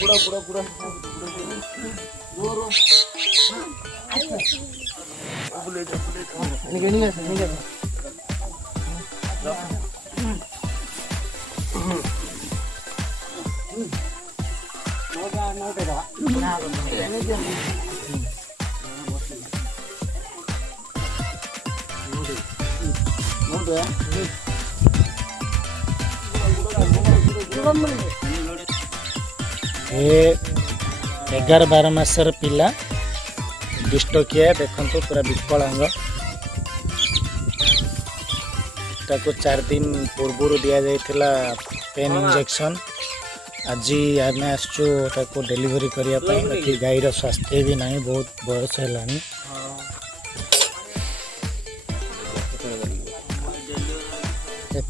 बुड़ा बुड़ा बुड़ा बुले जा निकल ये 11-12 मासर पिला दुष्टकिया देखो पूरा विकलांग ताको 4 दिन पूर्व दि जाइथिला पेन इंजेक्शन आज आम आसचु डेलीवरी करने बाकी गाईर स्वास्थ्य भी नहीं बहुत बयस है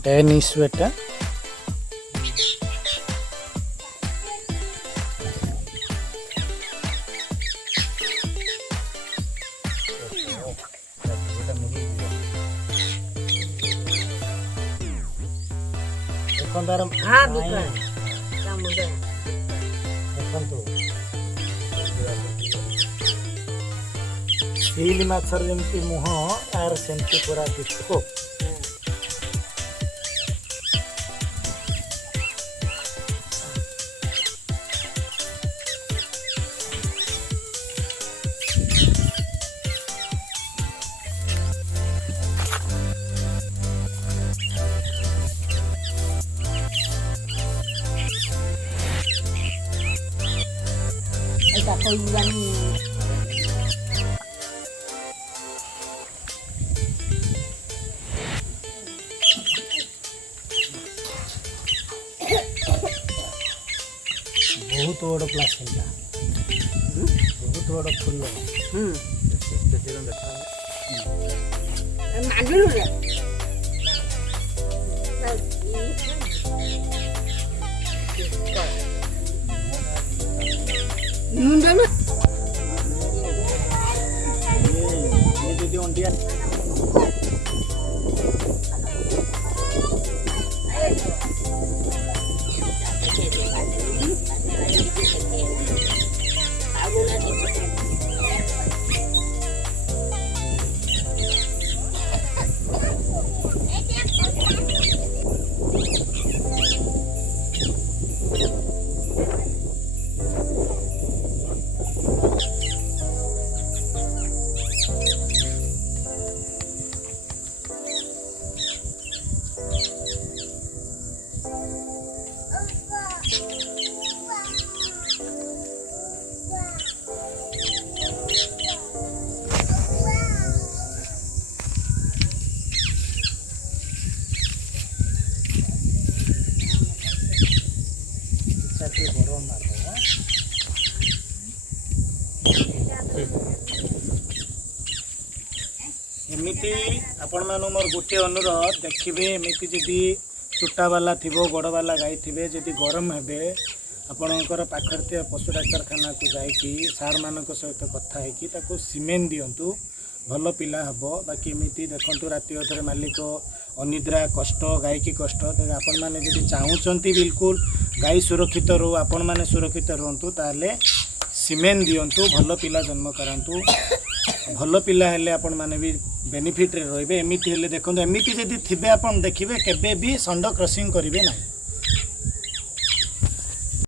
पेन इश्यू एटा सील माछर जमती मुह यार सेमती पूरा दिखो बहुत बड़ प्लास्टिक बहुत बड़ फुल दीदी अंडिया एमती आपण मान मोर गोटे अनुरोध देखिए एमती जदि चुटा वाला थी गोड़ वाला गाई थी जदि गरम हे आपणकर पाखर पशु डाक्तरखाना को जाकि सार मान सहित कथा है सीमेंट दिंतु भल पिला हम बाकी एमती देखु राति अधरे मालिक अनिद्रा कष्ट गाई की कष्ट आपण मैंने जब चाहूँगी बिल्कुल गाई सुरक्षित रो आपण मैंने सुरक्षित रुहतु ताले सीमेंट दिंतु भल पिला जन्म करातु भल पिला हेले आपण माने भी बेनिफिट रे रहिबे एमिति हेले देखो एमिति जदि थिबे आपण देखिबे केबे भी संड क्रॉसिंग करिवे नाही।